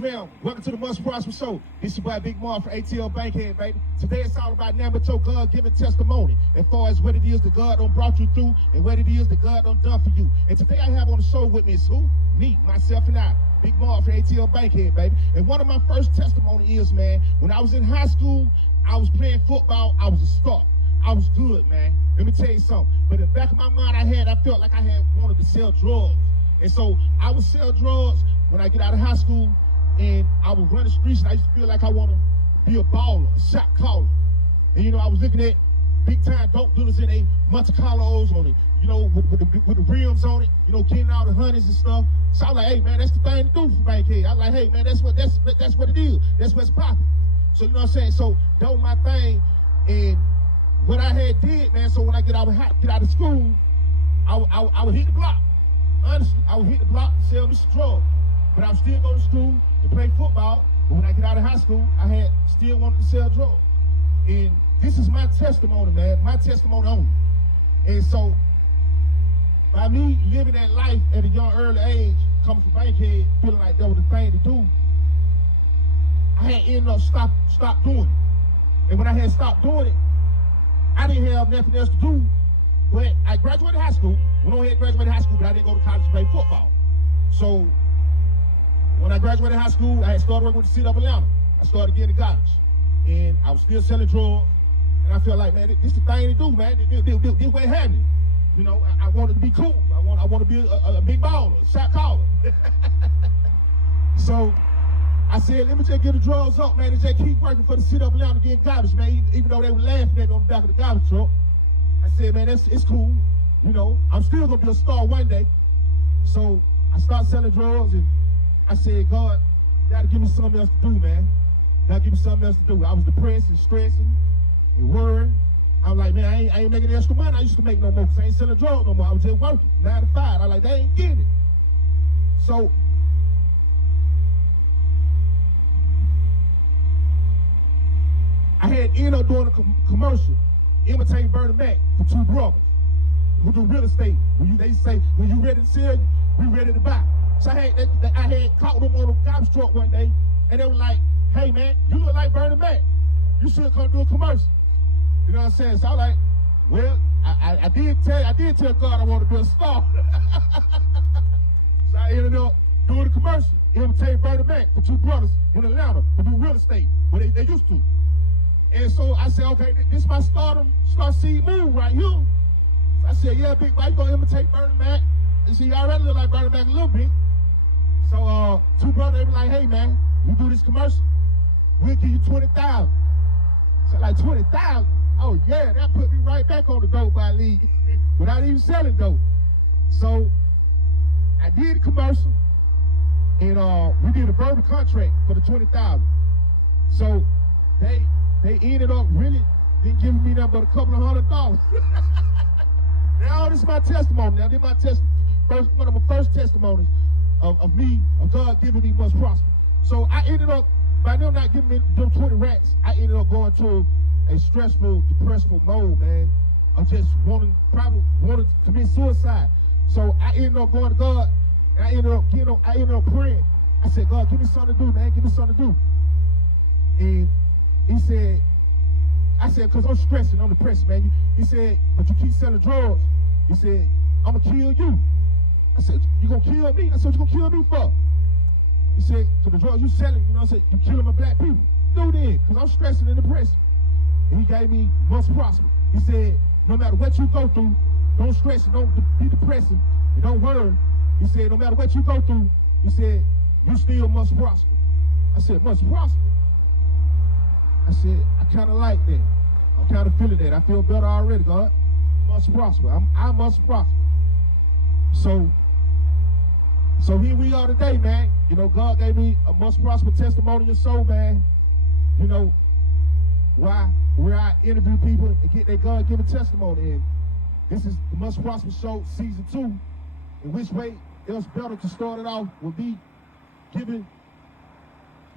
Ma'am, welcome to the Must Prosper Show. This your boy Big Marc from ATL Bankhead, baby. Today it's all about nothing but your God-given testimony as far as what it is that God done brought you through and what it is that God done done for you. And today I have on the show with me is who? Me, myself, and I. Big Marc from ATL Bankhead, baby. And one of my first testimony is, man, when I was in high school, I was playing football. I was a star. I was good, man. Let me tell you something. But in the back of my mind, I felt like I had wanted to sell drugs. And so I would sell drugs when I get out of high school. And I would run the streets, and I used to feel like I want to be a baller, a shot caller. And, I was looking at big-time dope dealers in a Monte Carlos on it, with the rims on it, getting all the honeys and stuff. So I was like, hey, man, that's the thing to do for Bankhead. I was like, hey, man, that's what it is. That's what's popping. So, you know what I'm saying? So that was my thing. And what I had did, man, so when I get out of school, I would hit the block. Honestly, I would hit the block and sell me some drugs. But I would still go to school and play football. But when I get out of high school, I still wanted to sell drugs. And this is my testimony, man. My testimony only. And so, by me living that life at a young, early age, coming from Bankhead, feeling like that was the thing to do, I had ended up stop doing it. And when I had stopped doing it, I didn't have nothing else to do. But I graduated high school. Went on ahead and graduated high school, but I didn't go to college to play football. So, when I graduated high school, I had started working with the city of Atlanta. I started getting to college. And I was still selling drugs. And I felt like, man, this is the thing to do, man. This way happening. I wanted to be cool. I want to be a big baller, a shot caller. So I said, let me just get the drugs up, man, and just keep working for the city of Atlanta getting garbage, man. Even though they were laughing at me on the back of the garbage truck. I said, man, it's cool. I'm still going to be a star one day. So I started selling drugs, and I said, God, you gotta give me something else to do, man. Gotta give me something else to do. I was depressed and stressing and worried. I was like, man, I ain't making extra money I used to make no more, because I ain't selling drugs no more. I was just working, 9 to 5. I was like, they ain't getting it. So I had ended up doing a commercial, imitating Bernie Mac for two brothers who do real estate. They say, when you ready to sell, we ready to buy. So I had caught them on a garbage truck one day, and they were like, hey, man, you look like Bernie Mac. You should come do a commercial. You know what I'm saying? So I was like, well, I did tell God I want to be a star. So I ended up doing a commercial, imitating Bernie Mac for two brothers in Atlanta who do real estate, what they used to. And so I said, okay, this is my start seed move right here. So I said, yeah, big boy, you gonna imitate Bernie Mac? And see, I already look like Bernie Mac a little bit. So two brothers, they were like, hey, man, you do this commercial, we'll give you $20,000. So like, $20,000? Oh, yeah, that put me right back on the dope by league without even selling dope. So I did the commercial, and we did a verbal contract for the $20,000. So they ended up really didn't give me nothing but a couple of $100. Now this is my testimony. Now this is one of my first testimonies of God giving me much prosper. So I ended up, by them not giving me them 20 racks, I ended up going to a stressful, depressive mode, man. I just probably wanted to commit suicide. So I ended up going to God, and I ended up praying. I said, God, give me something to do, man. Give me something to do. And I said, because I'm stressing, I'm depressed, man. He said, but you keep selling drugs. He said, I'm going to kill you. I said, you going to kill me? I said, what you going to kill me for? He said, so the drugs you selling, I said, you killing my black people. Do then, because I'm stressing and depressed. And he gave me must prosper. He said, no matter what you go through, don't stress and don't be depressing, and don't worry. He said, no matter what you go through, he said, you still must prosper. I said, must prosper? I said, I kind of like that. I'm kind of feeling that. I feel better already, God. Must prosper. I must prosper. So here we are today, man. God gave me a must prosper testimony of soul, man. Where I interview people and get their God-given testimony. And this is the Must Prosper Show, Season 2. In which way else better to start it off would be giving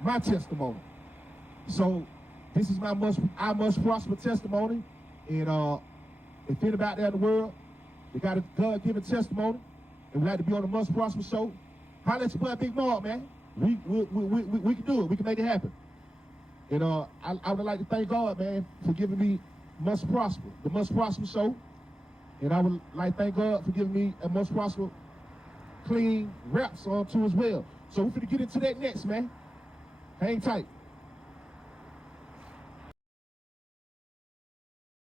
my testimony. So this is my I must prosper testimony. And if anybody there in the world, they got a God-given testimony, and would like to be on the Must Prosper Show, holla at your boy Big Marc, man. we can do it. We can make it happen. And I would like to thank God, man, for giving me Must Prosper, the Must Prosper show. And I would like to thank God for giving me a Must Prosper clean rap song too as well. So we're finna get into that next, man. Hang tight.